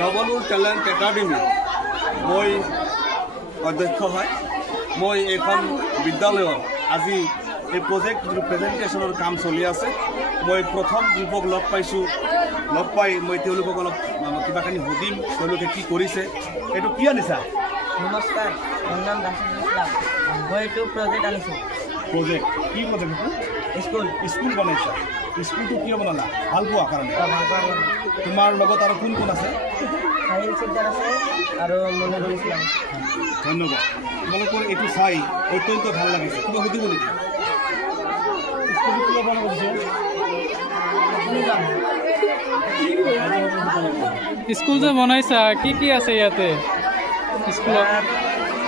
নৱনুৰ talent academy মই অধ্যক্ষ হয়। মই এইখন বিদ্যালয়ৰ আজি এই প্ৰজেক্ট যিটো প্ৰেজেণ্টেশ্যনৰ কাম চলি আছে, মই প্ৰথম গ্ৰুপক লগ পাইছোঁ। লগ পাই মই তেওঁলোকক অলপ কিবাখিনি সুধিম তেওঁলোকে কি কৰিছে। এইটো কি আনিছা? নমস্কাৰ, মোৰ নাম দাসুল ইছলাম। মই এইটো প্ৰজেক্ট আনিছোঁ। প্ৰজেক্ট কি প্ৰজেক্ট? স্কুল স্কুল বনাইছা। স্কুলটো কিয় বনালা? ভাল পোৱা কাৰণে? ভাল পাওঁ। তোমাৰ লগত আৰু কোন কোন আছে? চাহিল চিকদাৰ আছে আৰু মনিৰুল ইছলাম। ধন্যবাদ। তোমালোকৰ এইটো চাই অত্যন্ত ভাল লাগিছে। কিবা সুধিব নেকি? স্কুলটো কিয় বনাব দিছে? স্কুল যে বনাইছা কি কি আছে ইয়াতে স্কুলত?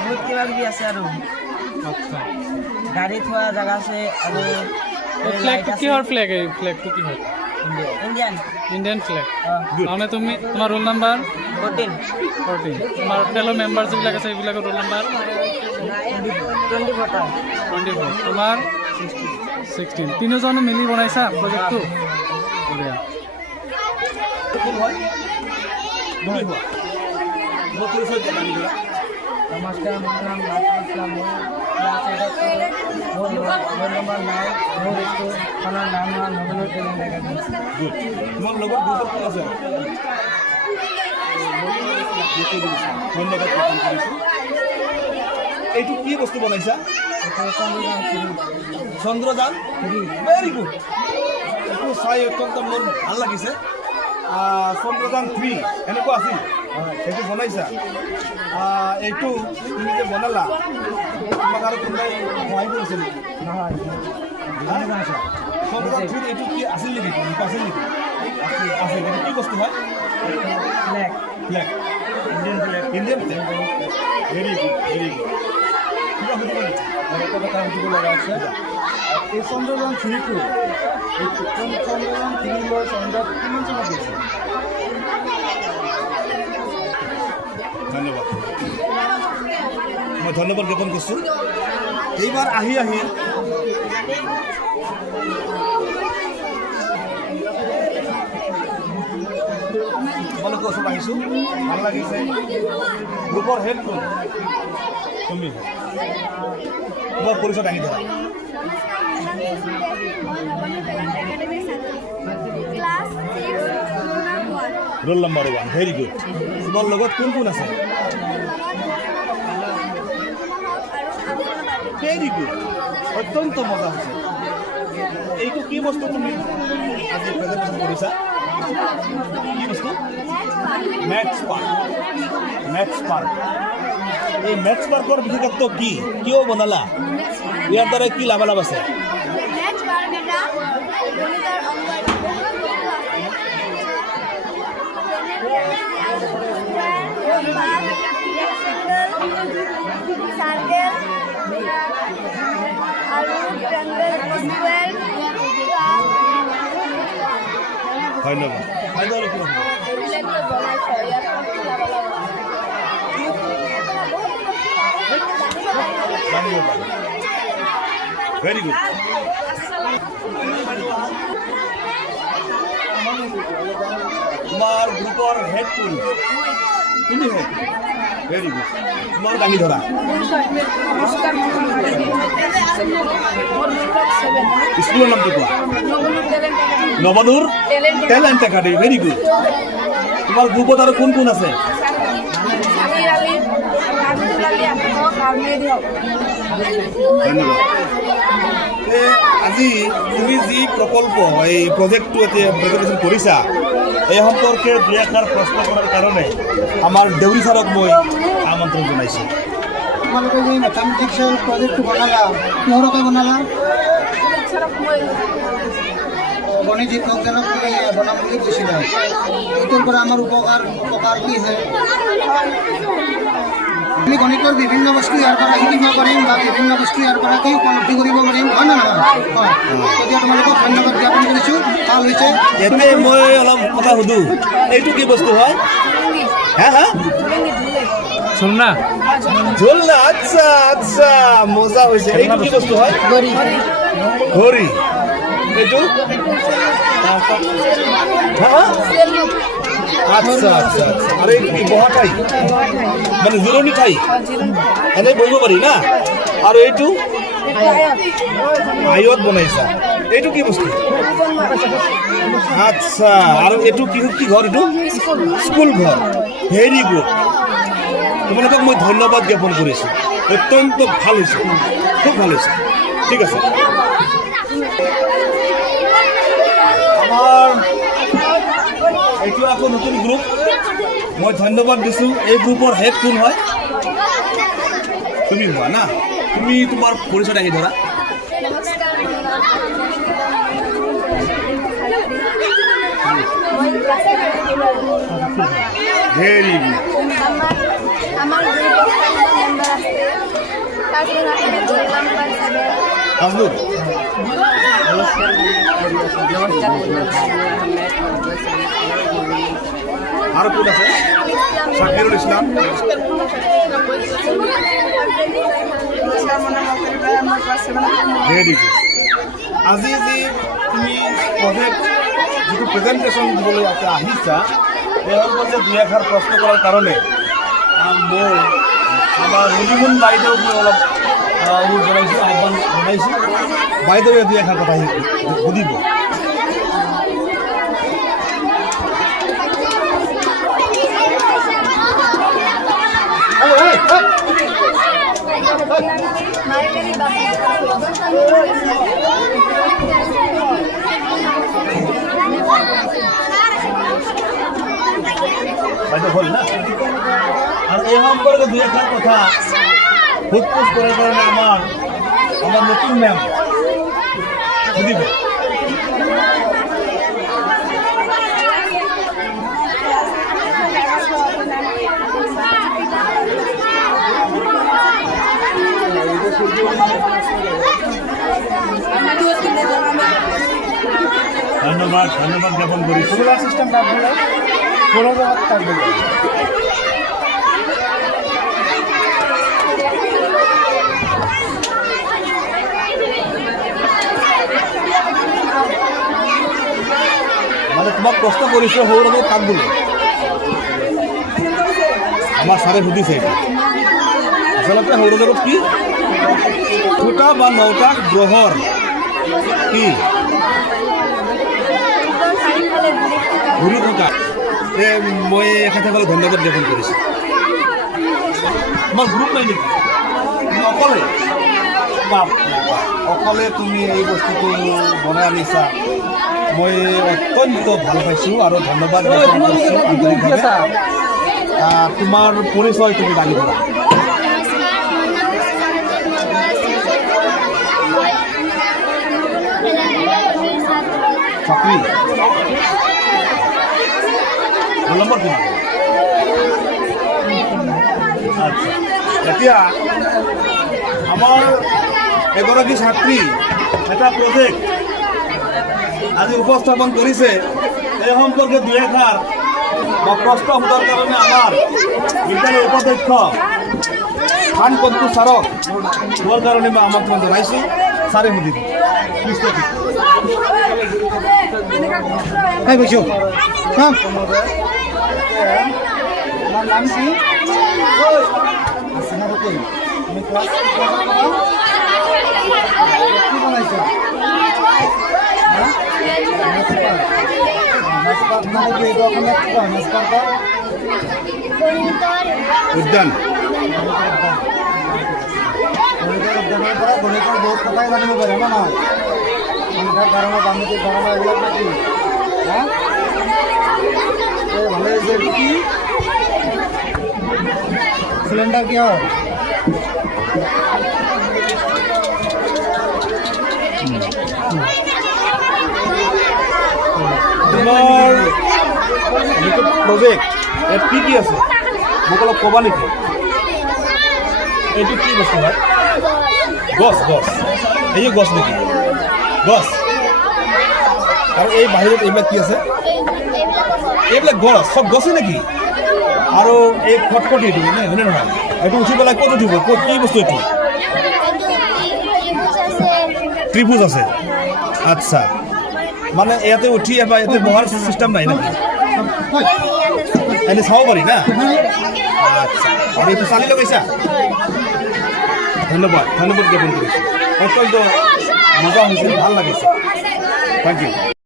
বহুত কিবা কিবি আছে আৰু আচ্ছা, গাড়ী থোৱা জেগা আছে আৰু ফ্লেগটো কিহৰ ফ্লেগ? এই ফ্লেগটো কিহৰ? Indian Indian flag. অঁ তাৰমানে তুমি তোমাৰ ৰোল নাম্বাৰ 14 তোমাৰ ফেলো মেম্বাৰ যিবিলাক আছে এইবিলাকৰ ৰোল নাম্বাৰ 24টা 24, তোমাৰ 16। তিনিজনে মিলি বনাইছা প্ৰজেক্টটো? বঢ়িয়া। নমস্কাৰ, মোৰ নাম দাসুল ইছলাম। মই ক্লাছ 8ত পঢ়ো। মোৰ ৰোল নম্বৰ 9। মোৰ স্কুলখনৰ নাম হ'ল নৱনুৰ টেলেণ্ট একাডেমি। তোমাৰ লগত গ্ৰুপত কোন আছে? ধন্যবাদ জ্ঞাপন কৰিছোঁ। এইটো কি বস্তু বনাইছা? চন্দ্ৰযান। Very good. এইটো চাই অত্যন্ত মোৰ ভাল লাগিছে। চন্দ্ৰযান 3 এনেকুৱা আছিল, সেইটো বনাইছা। এইটো তুমি যে বনালা, তোমাক আৰু কোনোবাই সহায় কৰিছে নেকি? নহয়, চন্দ্ৰযান 3 এইটো কি আছিল নেকি? আছিল নেকি? আছিল। এইটো কি বস্তু হয়? Flag flag. Indian flag. Very good, very good. কিবা সুধিব নেকি? এটা কথা সুধিব লগা আছে। এই চন্দ্ৰযান 3টো চন্দ্ৰযান 3 লৈ চন্দ্ৰত কিমান চনত গৈছে? ধন্যবাদ। মই ধন্যবাদ জ্ঞাপন কৰিছোঁ। এইবাৰ আহি তোমালোকৰ ওচৰত আহিছোঁ, ভাল লাগিছে। গ্ৰুপৰ হেড কোন? তুমি। তোমাৰ পৰিচয় আহি ধৰা। Roll number 1। Very good. তোমাৰ লগত কোন কোন আছে? Very good. অত্যন্ত মজা হৈছে। এইটো কি বস্তু তুমি আজি প্ৰেজেণ্টেশ্যন কৰিছা? কি বস্তু? Maths park. Maths park. এই মেথছ পাৰ্কৰ বিশেষত্ব কি? কিয় বনালা? ইয়াৰ দ্বাৰা কি লাভালাভ আছে? ধন্যবাদ। Very good. তোমাৰ গ্ৰুপৰ হেড কোন? তুমি হেড। Very good. তোমাৰ দাঙি ধৰা। স্কুলৰ নামটো কোৱা? নৱনুৰ টেলেণ্ট একাডেমি। Very good. তোমাৰ গ্ৰুপত আৰু কোন কোন আছে? ধন্যবাদ। আজি তুমি যি প্ৰকল্প এই প্ৰজেক্টটো এতিয়া প্ৰেজেণ্টেশ্যন কৰিছা, এই সম্পৰ্কে দুই এষাৰ প্ৰশ্ন কৰাৰ কাৰণে আমাৰ দেউৰী ছাৰক মই আমন্ত্ৰণ জনাইছোঁ। তোমালোকে যে মেথামেটিক্সৰ প্ৰজেক্টটো বনালা, কিহৰ কাৰণে বনালা? গণিত শিক্ষকজনক তুমি বনাম বুলি কৈছিলা। এইটোৰ পৰা আমাৰ উপকাৰ কি হয়? আমি গণিতৰ বিভিন্ন বস্তু ইয়াৰ পৰা শিকিব পাৰিম বা বিভিন্ন বস্তু ইয়াৰ পৰা কি উপলব্ধি কৰিব পাৰিম, হয় নে নহয়? হয়। তেতিয়া তোমালোকক ধন্যবাদ জ্ঞাপন কৰিছোঁ। ভাল হৈছে। ইয়াতে মই অলপ কথা সুধোঁ, এইটো কি বস্তু হয়? হা? ঝুলনা। ঝুলনা। আচ্ছা আচ্ছা, মজা হৈছে। এইটো কি বস্তু হয়? ঘড়ী। এইটো আচ্ছা আচ্ছা আচ্ছা আৰু এইটো কি বহা ঠাই মানে জিৰণি ঠাই এনেই বহিব পাৰি না আৰু এইটো আয়ত বনাইছা এইটো কি বস্তু আচ্ছা আৰু এইটো কি কি ঘৰ এইটো স্কুল ঘৰ ভেৰি গুড তোমালোকক মই ধন্যবাদ জ্ঞাপন কৰিছোঁ অত্যন্ত ভাল হৈছে খুব ভাল হৈছে ঠিক আছে আমাৰ এইটো আকৌ নতুন গ্ৰুপ মই ধন্যবাদ দিছোঁ এই গ্ৰুপৰ হেড কোন হয় তুমি হোৱা না তুমি তোমাৰ পৰিচয় আহি ধৰা ভেৰি গুড আমার গ্রুপের মেম্বার আছে তাজমুল আহমেদ নাম্বার 7 তাজমুল আর কোন আছে শাকিরুল ইসলাম ভেরি গুড আজি যি তুমি প্ৰজেক্ট যিটো প্ৰেজেণ্টেশ্যন দিবলৈ ইয়াতে আহিছা তেওঁলোকৰ যে দুই এষাৰ প্ৰশ্ন কৰাৰ কাৰণে মই আমাৰ ৰুলিমুন বাইদেউক মই অলপ অনুৰোধ জনাইছোঁ আহ্বান জনাইছোঁ বাইদেৱে দুই এষাৰ কথা সুধিব বাইদেউ হল না আর এই সম্পর্কে দুই একটা কথা ফুটফুস করার কারণে আমার নতুন ম্যাম সুদীপ ধন্যবাদ ধন্যবাদ জ্ঞাপন করি সোলার সিস্টেম থাকবে মানে তোমাক প্ৰশ্ন কৰিছোঁ সৌৰজগত কাক বোলে আমাৰ ছাৰে সুধিছে আচলতে সৌৰজগত কি 2টা বা 9টা গ্ৰহৰ কি ঘূৰি থকা মই এখেতসকলক ধন্যবাদ জ্ঞাপন কৰিছোঁ তোমাৰ গ্ৰুপ নাই নেকি তুমি অকলে অকলে তুমি এই বস্তুটো বনাই আনিছা মই অত্যন্ত ভাল পাইছোঁ আৰু ধন্যবাদ জ্ঞাপন কৰিছোঁ আন্তৰিকভাৱে তোমাৰ পৰিচয় তুমি দাঙি ধৰা চাকৰি ৰোল নম্বৰ কিমান আচ্ছা এতিয়া আমাৰ এগৰাকী ছাত্ৰী এটা প্ৰজেক্ট আজি উপস্থাপন কৰিছে এই সম্পৰ্কে দুই এষাৰ বা প্ৰশ্ন সোধাৰ কাৰণে আমাৰ বিদ্যালয়ৰ উপাধ্যক্ষ খান কন্তু ছাৰক হোৱাৰ কাৰণে মই আমন্ত্ৰণ জনাইছোঁ ছাৰে সুধিব Hai baju. Ham. নাম কি আছে না রকম তুমি ক্লাস কি বানাইছো নাস্তা মানে কি এটা ওখানে কি নাস্তা উদ্যান উদ্যানের পরে গণিতের বহুত কথাই জানিব পারে না না গণিতের ধারণা বান্ধবীর ধারণা এগুলো নাকি হ্যাঁ ভালো হয়েছে কি সিলিন্ডার কি হয় তোমাৰ যিটো প্ৰজেক্ট ইয়াত কি কি আছে মোক অলপ ক'বা নেকি এইটো কি বস্তু হয় গছ গছ এই গছ নেকি গছ আৰু এই বাহিৰত এইবিলাক কি আছে এইবিলাক গছ চব গছেই নেকি আৰু এই খটখটিটো নে হয়নে নহয় এইটো উঠি পেলাই ক'ত উঠিব ক'ত কি বস্তু এইটো ত্ৰিভুজ আছে আচ্ছা মানে ইয়াতে উঠি এবাৰ ইয়াতে বহাৰ চিষ্টেম নাই নেকি এনে চাব পাৰি না আচ্ছা আৰু এইটো চালি লগাইছা ধন্যবাদ জ্ঞাপন কৰিছোঁ অত্যন্ত মজা হৈছে ভাল লাগিছে থেংক ইউ